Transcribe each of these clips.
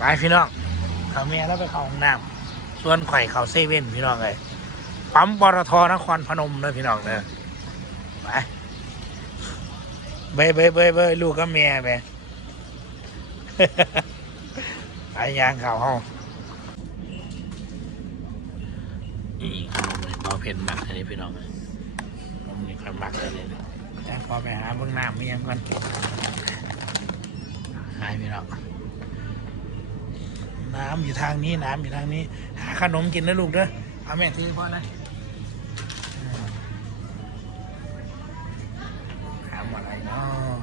ไปพี่น้องเขาเมียแล้วไปเข้าห้องน้ำส่วนไข่เขาเซเว่นพี่น้องเลยปั๊มปตทนครพนมเลยพี่น้องเลยไปเบยเบยเบยเบยลูกก็เมียไปไปยางเขาห้องนี่ขนมเลยเบาเผ็ดหมักอันนี้พี่น้องเลยผมนี่ค่อยหมักอันนี้เลยจะพอไปหาเบื้องน้ำมียังก่อนหายพี่น้อง น้ำอยู่ทางนี้น้ำอยู่ทางนี้ หาขนมกินนะลูกเด้อเอาแม่ถือพ่อนะถามอะไรเนาะ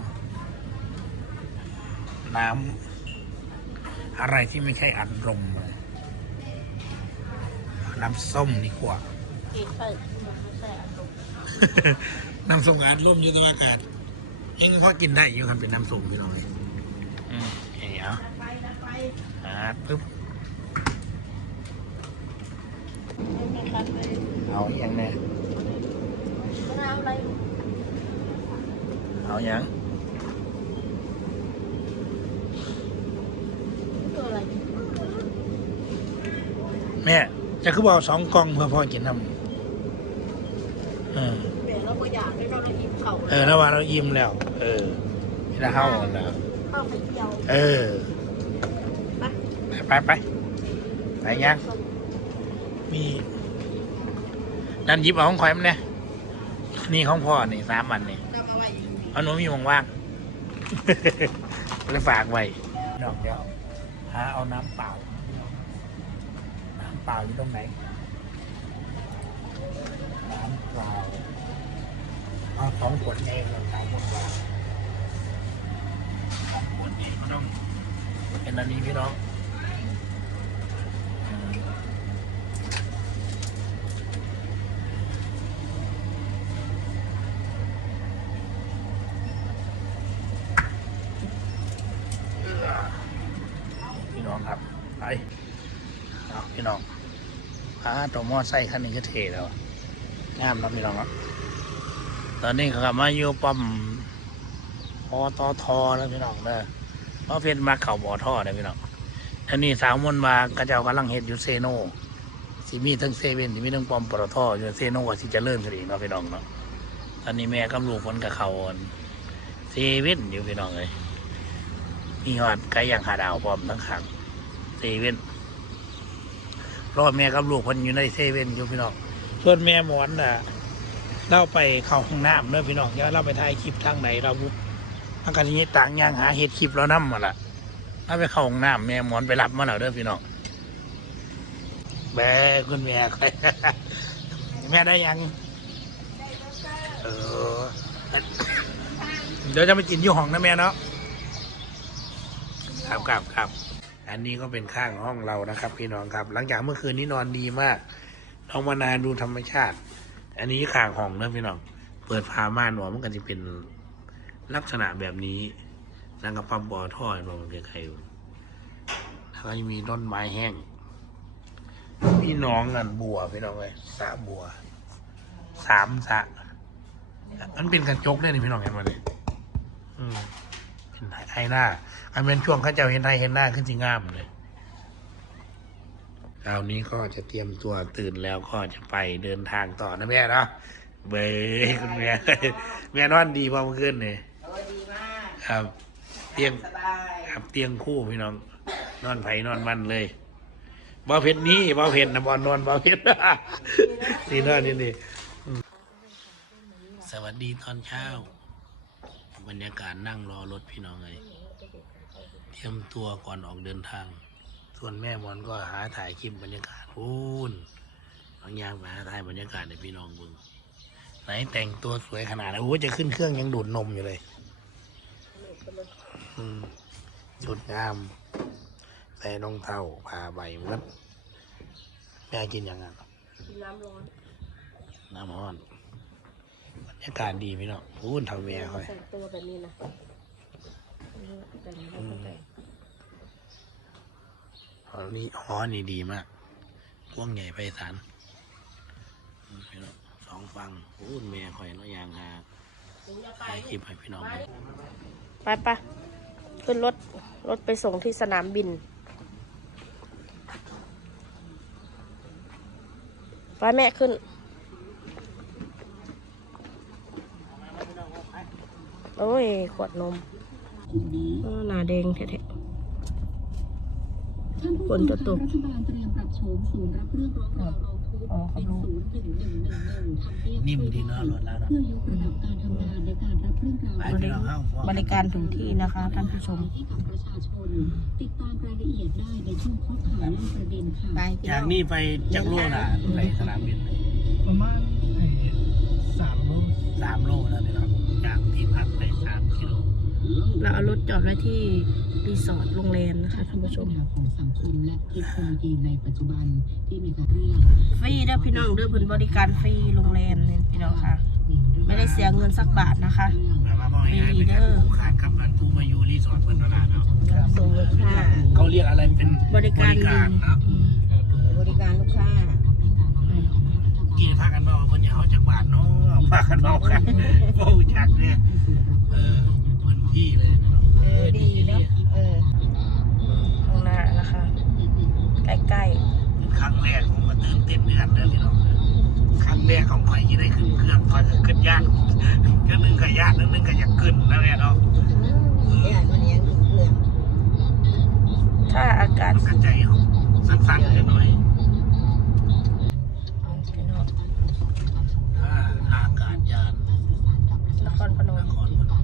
น้ำอะไรที่ไม่ใช่อัดลมเลยน้ำส้มดีกว่ากินไปใส่อารมณ์น้ำส้มกับอัดลมอยู่ตรงอากาศยังพอกินได้อยู่ครับเป็นน้ำส้มพี่น้องอืมอย่างเงี้ยไปนะไปอ่าปึ๊บไม่คันเลยเอาอย่างแน่มะนาวอะไรเอาอย่างตัวอะไรแม่จะคือบอกสองกล่องเพื่อพ่อกินน้ำเออเดี๋ยวเราก็อยากได้เราได้อิ่มเขาเออแล้วว่าเรายิ้มแล้ว เออที่เราเข้าแล้วเข้าไปเที่ยวเออ ไปไปไปไปยังมีนั่นหยิบเอาของข่อยมันเนี่ยนี่ของพ่อนี่สามอันนี่นำเอาไว้อีกเอาหนูมีวงว่างเลยฝากไว้ดอกเดียวหาเอาน้ำเปล่า น้ำเปล่าอยู่ตรงไหน น้ำเปล่าเอาสองขวดเองเราสามขวดวางสองขวดนี้พี่น้องเป็นอันนี้พี่น้อง น้องครับไปเอาพี่น้องพาตัวมอไซค์คันนี้ก็เทแล้วงามครับพี่น้องครับตอนนี้เขากลับมาอยู่ปั๊มปตทแล้วพี่น้องเด้อเพราะเฟนมาเข่าบ่อท่อเลยพี่น้องท่านี้สาวมนมากระเจ้ากำลังเฮ็ดอยู่เซโนสิมีทั้งเซเว่นสิมีทั้งปัมปตทอยู่เซโนว่าสิเจะเริ่มสิเนาะพี่น้องเนาะตอนนี้แม่กับลูกคนกับเขาอนเซเว่นอยู่พี่น้องเลยมีหอดไก่ย่างหาดาวพร้อมทั้งขัง เซเว่นรอแม่กับลูกคนอยู่ในเซเว่นอยู่พี่น้องส่วนแม่หมอนน่ะเราไปเข้าห้องน้ำเด้อพี่น้องเดี๋ยวเราไปถ่ายคลิปทางไหนเราบุกทางการนี้ต่างย่างหาเห็ดคลิปเรานั่มาละเราไปเข้าห้องน้ำแม่หมอนไปรับมาแล้วเด้อพี่น้องแบคุณแม่ใครแม่ได้ยังเออเดี๋ยวจะไปกินอยู่ห้องนะแม่เนาะครับครับครับ อันนี้ก็เป็นข้างห้องเรานะครับ พี่น้องครับ หลังจากเมื่อคืนนี้นอนดีมากน้องมานานดูธรรมชาติ อันนี้ข้างห้องนะพี่น้อง เปิดพาม่านหัวมันก็จะเป็นลักษณะแบบนี้นั่งกับปั๊มบอท่อยลงใครๆแล้วก็จะมีต้นไม้แห้งพี่น้องกันบัวพี่น้องเลยสระบัว สามสระมันเป็นกระจกได้นี่พี่น้องเห็นไหมาเลยอืม เป็นไฮหน้า อันเป็นช่วงเข้าเจ้าเห็นไทยเห็นหน้าขึ้นจริงงามเลยคราวนี้ก็จะเตรียมตัวตื่นแล้วก็จะไปเดินทางต่อนะแม่เนาะเบยคุณแม่แม่นอนดีพอเมื่อคืนเนี่ยโอ้ยดีมากครับ เตียงสบายครับเตียงคู่พี่น้อง นอนไผ่นอนมันเลยบ่าวเพชรนี้บ่าวเพชรนะบอลนอนบ่าวเพชรนี่นอนนี่นี่อืมสวัสดีตอนเช้า บรรยากาศนั่งรอรถพี่น้องเลยเตรียมตัวก่อนออกเดินทาง ส่วนแม่บอลก็หาถ่ายคลิปบรรยากาศพูนบางอย่างไปหาถ่ายบรรยากาศในพี่น้องเบึงไหนแต่งตัวสวยขนาดไหนโอ้ยจะขึ้นเครื่องยังดูดนมอยู่เลยอืมสุดงามใส่รองเท้าผ้าใบมัดแม่กินยังไงกินน้ำร้อนน้ำร้อน อาการดีไหมเน้องพูนทำแม่ค่อยใส่ตัวแบบนี้นะแบบนี้ก็อ๋อนี่อ๋อนี่ดีมากกว้างใหญ่ไพศาลพี่น้งสองฟังพูนแม่คอยน้อยางหาไปคลิปห้พี่น้องไปไปขึ้นรถรถไปส่งที่สนามบินไปแม่ขึ้น โอ้ย ขวดนมเออหนาแดงแท้ๆฝนจะตกรัฐบาลเตรียมปรับโฉมศูนย์รับเรื่องร้องราวร้องทุกข์อ๋อครับเป็นศูนย์หนึ่งหนึ่งหนึ่งหนึ่งทำเรียบนิ่มดีเนาะรถแล้วเนาะเพื่อยกระดับการทำงานในการรับเรื่องราวไปพี่น้องเข้าฟ้องบริการถึงที่นะคะท่านผู้ชมให้กับประชาชนติดตามรายละเอียดได้ในช่วงข้อข่าวและประเด็นค่ะไปจากนี้ไปจากโลน่ะไปสนาม ถจอดไว้ที่รีสอร์ทโรงแรมนะคะท่านผู้ชมของสังคมและเทคโนโลยีในปัจจุบันที่มีการเรื่องฟรีเด้อพี่น้องเด้อเพิ่นบริการฟรีโรงแรมเนี่ยพี่น้องค่ะ ไม่ได้เสียเงินสักบาทนะคะมามาบอกง่ายๆเป็นการผูกขาดกับอันผู้มาอยู่รีสอร์ทเพิ่นเวลาเนาะส่งลูกค้าเขาเรียกอะไรเป็นบริการบริการเนาะอืมบริการลูกค้ากี่พากันบอกว่าเพิ่นจะเอาจากบาทเนาะพากันบอกกันโอ้จักเนี่ยเออเหมือนพี่เลยเนาะเออ ดีเนาะเออข้างหน้านะคะ ใกล้เป็นครั้งแรกผมมาตื่นเต้นเดือนเด้อพี่น้องครั้งแรกของข่อยที่ได้ขึ้นเครื่องข่อยก็ขึ้นยากก็นึงก็ยากนึงนึงก็อยากขึ้นนะแม่เนาะๆถ้าอากาศ มันกระใจสั้นๆกันหน่อย พี่น้อง ถ้าอากาศยาน นครพน น ม ครพนม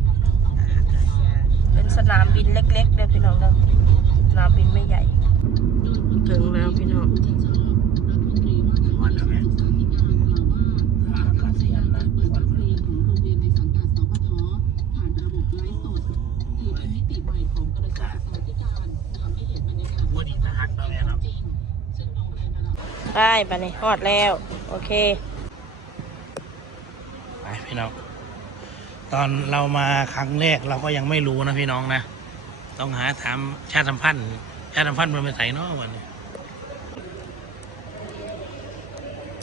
เป็ นสนามบินเล็กๆเด้อพี่น้องเด้อสนามบินไม่ใหญ่ ถึงแล้วพี่น้องวันแล้วแม่อากาศยานนะนครพนมของโรงเรียนในสังกัดสพทผ่านระบบไลฟ์สดถือเป็นมิติใหม่ของกระทรวงศึกษาธิการทำให้เห็นบรรยากาศพูดอีกนะฮักเนาะแม่เนาะซึ่งน้องแอนนาได้ไปในฮอดแล้ว โอเค ไปพี่น้อง ตอนเรามาครั้งแรกเราก็ยังไม่รู้นะพี่น้องนะ ต้องหาถามชาติสัมพันธ์ชาติสัมพันธ์มันไปใส่เนาะวันนี้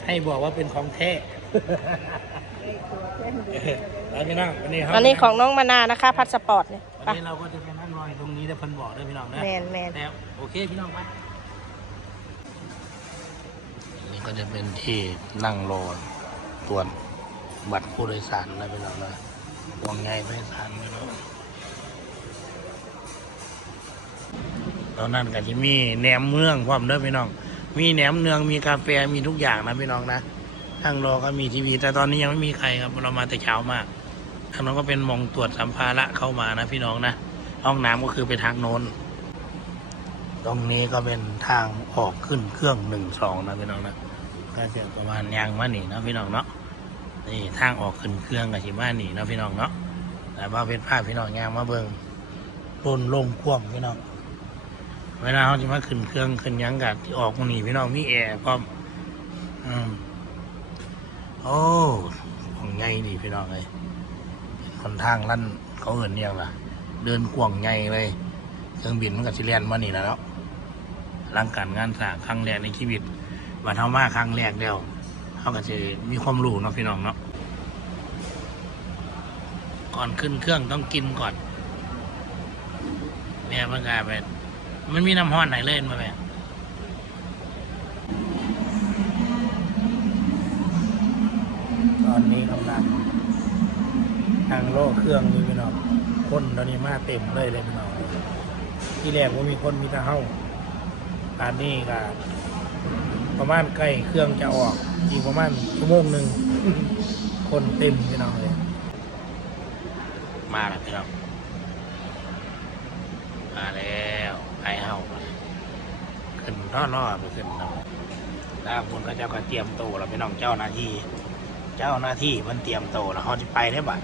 ให้บอกว่าเป็นของแท้ไปพี่น้องวันนี้ครับอันนี้ของน้องมานานะคะพัสปอร์ตเนี่ยวันไปนี้เราก็จะไปนั่งรออยู่ตรงนี้แล้วเพันบอกด้วยพี่น้องนะแมนแมนแล้วโอเคพี่น้องไปนี่ก็จะเป็นที่นั่งรอตรวจบัตรผู้โดยสารนะพี่น้องนะ วางไงไปสารพี่น้องตอนนั้นก็จะมีแหนมเมืองพร้อมเด้อพี่น้อง มีแหนมเนืองมีกาแฟมีทุกอย่างนะพี่น้องนะนั่งรอก็มีทีวี แต่ตอนนี้ยังไม่มีใครครับเรามาแต่เช้ามากทางนั้นก็เป็นมองตรวจสัมภาระเข้ามานะพี่น้องนะห้องน้ำก็คือไปทางโน้น ตรงนี้ก็เป็นทางออกขึ้นเครื่องหนึ่งสองนะพี่น้องนะก็จะประมาณยางมาหนีนะพี่น้องเนาะ นี่ทางออกขึ้นเครื่องกับชิมาหนีนะพี่น้องเนาะแต่ว่าเป็นภาพพี่น้องยางมาเบิงร่นลงควมพี่น้อง เวลาเขาจะมาขึ้นเครื่องขึ้นยังกัที่ออกมานีพี่น้องมีแอร์พร้อมอืมโอ้ของใหญ่ดีพี่น้องเลยเป็นคนทางลั่นเขาเอินเนี่ยล่ะเดินกว่างใหญ่เลย เครื่องบินมันก็สิเลียนมานี่แล้วเนาะร่างการงานสร้างครั้งแรกในชีวิตวันเท่ามาครั้งแรกเดียวเขาก็จะมีความรู้เนาะพี่น้องเนาะ ก่อนขึ้นเครื่องต้องกินก่อนแม่ยมันกลายเป็นมันมีน้ำห้อนไหนเล่นมาแม่ตอนนี้กำลังทางโลกเครื่องนี่พี่น้องคนตอนนี้มาเต็มเลยเลยพี่น้องที่แรกว่ามีคนมีต่เฮาอันนี้ก็ประมาณใกล้เครื่องจะออกอีกประมาณชั่วโมงหนึ่งคนเต็มพี่น้องเลย มาแล้วพี่น้องมาแล้วไอเฮาขึ้นล่อๆไปขึ้นเนาะแล้วคนก็เจ้าก็เตรียมโตแล้วพี่น้องเจ้าหน้าที่ เจ้าหน้าที่มันเตรียมโตแล้วเขาจะไปได้บัด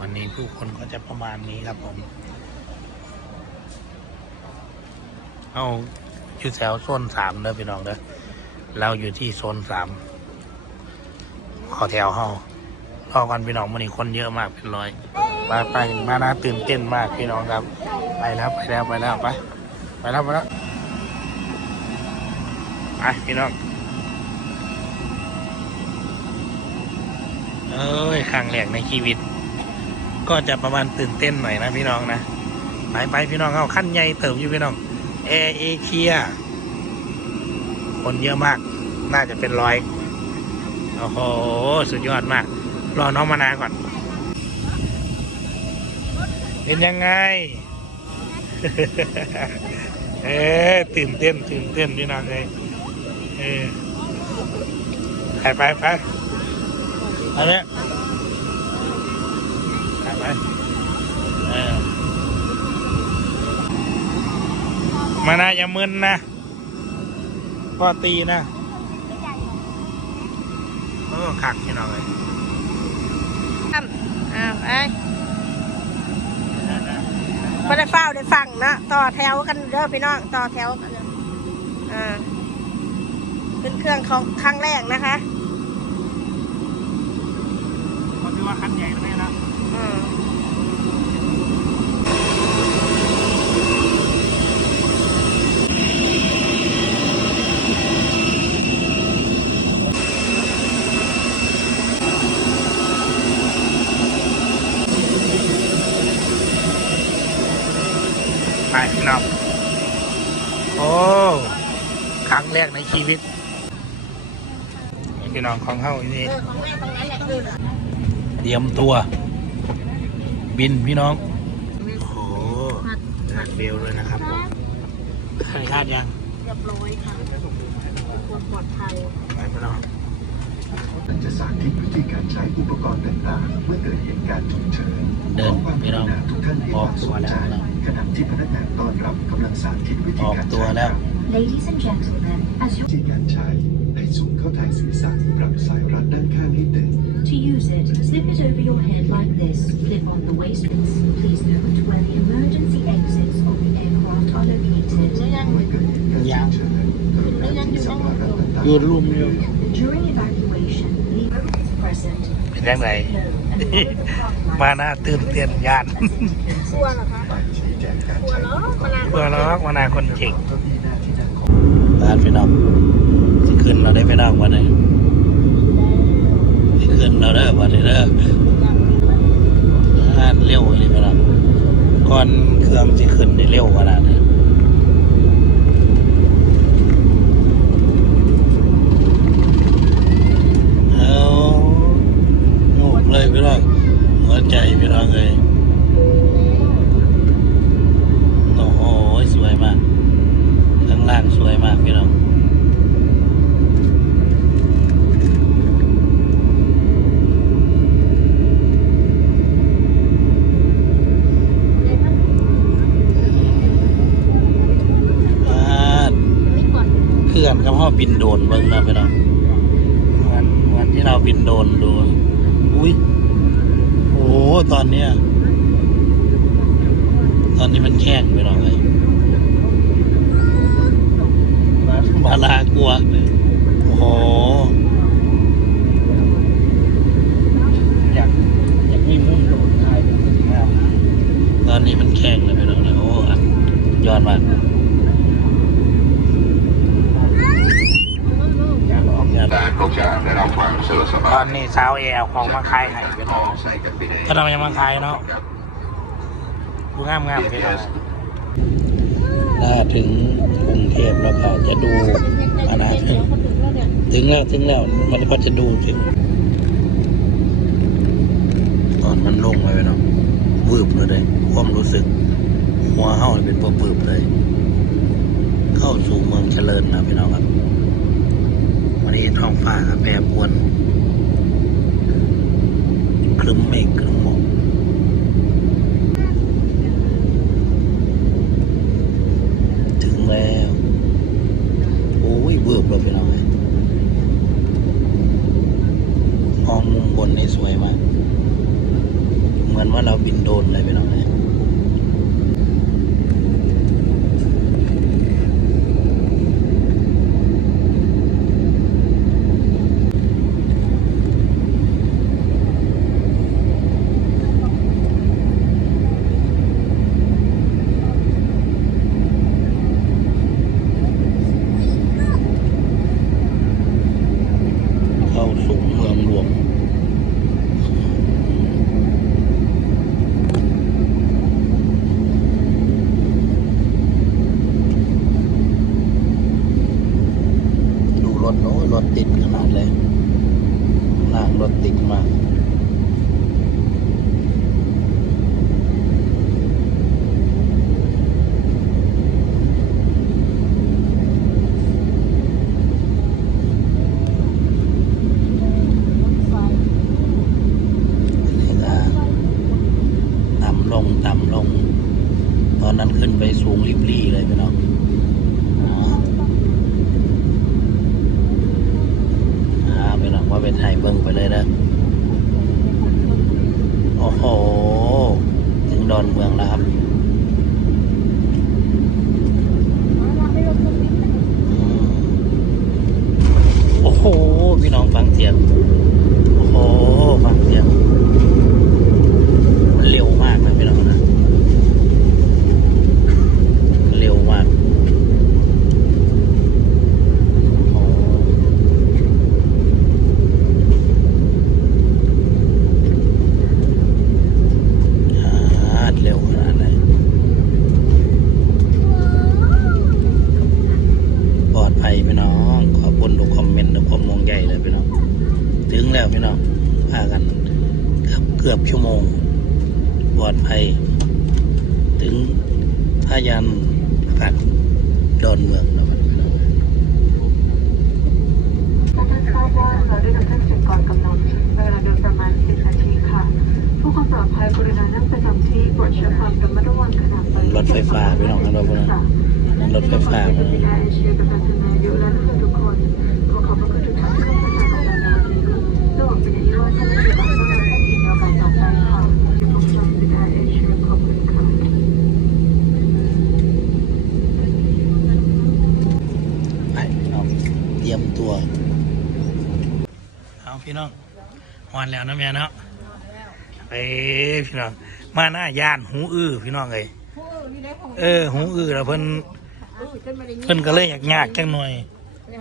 วันนี้ผู้คนก็จะประมาณนี้ครับผมเอาอยู่แถวโซนสามเด้อพี่น้องเด้อเราอยู่ที่โซนสามขอแถวเฮา รอกันพี่น้องวันนี้คนเยอะมากเป็นร้อยไปไปมานาตื่นเต้นมากพี่น้องครับ ไปแล้วไปแล้วไปแล้วไปไปแล้วไปแล้วไปพี่น้องเอ้ยครั้งแรกในชีวิต ก็จะประมาณตื่นเต้นหน่อยนะพี่น้องนะไปไปพี่น้องเอาขั้นใหญ่เติมอยู่พี่น้องแอร์เอเชียคนเยอะมาก น่าจะเป็นร้อย โอ้โห สุดยอดมาก รอน้องมานาก่อน เป็นยังไง เออตื่นเต้นตื่นเต้นพี่น้องเลยเออไปไปไปไปเนี่ยไปไปเออมานะอย่ามึนนะพ่อตีนะเออขักพี่น้อยาวไอ้ไม่ได้เฝ้าได้ฟังนะต่อแถวกันเด้อพี่น้องต่อแถวกันเลยอ่าขึ้นเครื่องของครั้งแรกนะคะเขาคิดว่าคันใหญ่แล้วเนี่ยนะอืม พี่น้องโอ้ครั้งแรกในชีวิตนี่พี่น้องของเฮาอีนี่เออของแม่ตรงนั้นแหละเออเตรียมตัว บินพี่น้องโอ้โหคาดเบลเลยนะครับผมคาดคาดยังเรียบร้อยค่ะความปลอดภัยไปพี่น้องจะสาธิตวิธีการใช้อุปกรณ์ต่างๆ เมื่อเกิดเหตุการณ์ฉุกเฉินเดินพี่น้องทุกท่านให้อคอกวามสตัวนแล้ใจวพี่น้อง ขณะที่พนักงานต้อนรับกำลังสาธิตวิธีออกการตัวใช้แล้ว Ladies and gentlemen, as you วิธีการใช้ให้สูงเข้าทางศีรษะปรับสายรัดด้านข้างให้ตึง to use it, slip it over your head like this, clip on the waistbands. Please note where the emergency exits of the aircraft are located. เมื่อเกิดเหตุการณ์ฉุกเฉินกรุณาที่สัมภาระต่างยืนรุ่มอยู่ During evacuation, leave is present. เป็นยังไง And follow the front มา line. หน้าตื่นเต้นยาน กลัวเหรอคะ เพื่อล็อกมานาคนเก่งเก้าอี้หน้าที่นั่งของร้านพี่น้องสิขึ้นเราได้ไม่น้องวันนี้สิขึ้นเราได้วันนี้เด้ออ่านเร็วเลยพี่น้องก่อนเครื่องสิขึ้นได้เร็วขนาดนี้เอาโงกเลยพี่น้องหัวใจพี่น้องเลยโอ้โหสวยมาก ข้าง ล่างสวยมากพี่น้องอ่าเคลื่อนกับพ่อบินโดรนเบิ่งนะพี่น้องเหมือนเหมือนที่เราบินโดรนดูอุ้ยโอ้โหตอนเนี้ยตอนนี้มันแข้งพี่น้องเลย บาลากลัวโอ้โหอยากอยากมีมุมโดดถ่ายเป็นงามตอนนี้มันแข้งเลยพี่น้องเลยโอ้อันยอดมากอยากร้องอยากร้องก็จะได้รับความสะดวกสตบาอยนนี้สาวเอลของมาขายให้พี่น้องใส่กันไปได้ก็ทำยังมาขายเนาะดูงามงามๆพี่น้อง ถ้าถึงกรุงเทพแล้วก็จะดูอนาถึงถึงแล้วถึงแล้วมันก็จะดูถึง ตอนมันลงไปเนาะวืบเลยความรู้สึก หัวเห่าเป็นตัววืบเลย เข้าสู่เมืองเจริญนะพี่น้องครับ วันนี้ท้องฟ้าแปรปรวนครึ้มเมฆครึ้มหมอกถึงแล้ว โอ้ยวืบเลยพี่น้องเลยมองมุมบนนี่สวยมาก เหมือนว่าเราบินโดรนเลยพี่น้องเลย โอ้ย รถติดขนาดเลยล่างรถติดมาก นี่ก็ต่ำลงต่ำลง ตอนนั้นขึ้นไปสูงริบลี่เลยพี่น้องอ๋ออ่าพี่น้องว่าเป็นไทยเบิ้งไปเลยนะ โอ้โห ถึงดอนเมืองแล้วครับอืมโอ้โห พี่น้องฟังเสียง โอ้โห ฟังเสียง มันเร็วมากนะพี่น้องนะเร็วมาก โอ้อ่าเร็วขนาดไหนปลอดภัยพี่น้อง ขอบคุณทุกคอมเมนต์ทุกความมวงใหญ่เลยพี่น้อง ถึงแล้วพี่น้องพากันเกือบเกือบชั่วโมงปลอดภัย ถึงพายันผักดอนเมืองแล้วมันพี่น้องท่านทราบว่าเราได้นำท่านเสร็จก่อนกำหนดเวลาเดินประมาณ 10 นาทีค่ะ ผู้ความปลอดภัยกรุณานั่งประจำที่โปรดใช้ความระมัดระวังขณะไปรถไฟฟ้าพี่น้องครับรถไฟฟ้านั่นรถไฟฟ้าแอร์เอเชียกับพันะเรียนทุกคนขอขอบพระคุณทุกท่านที่ร่วมประชาสัมพันธ์ในวันนี้ระหว่างเป็นอย่างยิ่งว่าท่านจะได้รับการแจ้งอีเมลการต่อไปค่ะที่ผมจำเป็นแอร์เอเชียขอบคุณค่ะ ไปพี่น้องเตรียมตัว เอา พี่น้องวันแล้วนะแม่เนาะเอ้ยพี่น้องมาหน้าย่านหูอื้อพี่น้องเลยเออหูอื้อแล้วเพิ่นเพิ่นก็เลยอยากยากจังหน่อย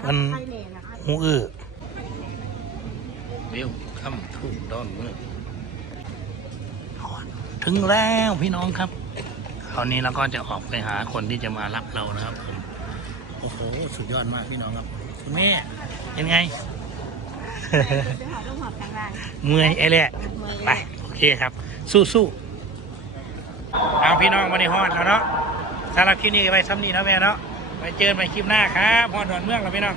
เพิ่นหูอื้อวิวค่ำทุ่งดอนเมืองถึงแล้วพี่น้องครับคราวนี้เราก็จะออกไปหาคนที่จะมารับเรานะครับผมโอ้โห สุดยอดมากพี่น้องครับ คุณแม่เป็นไง เมื่อยไอ้แหละไปโอเคครับ สู้สู้ๆเอาพี่น้องมาในฮอดแล้วเนาะสำหรับคลิปนี้ไว้ซ้ำนี้เนาะแม่เนาะไปเจอกันใหม่คลิปหน้าครับฮอดดอนเมืองแล้วพี่น้อง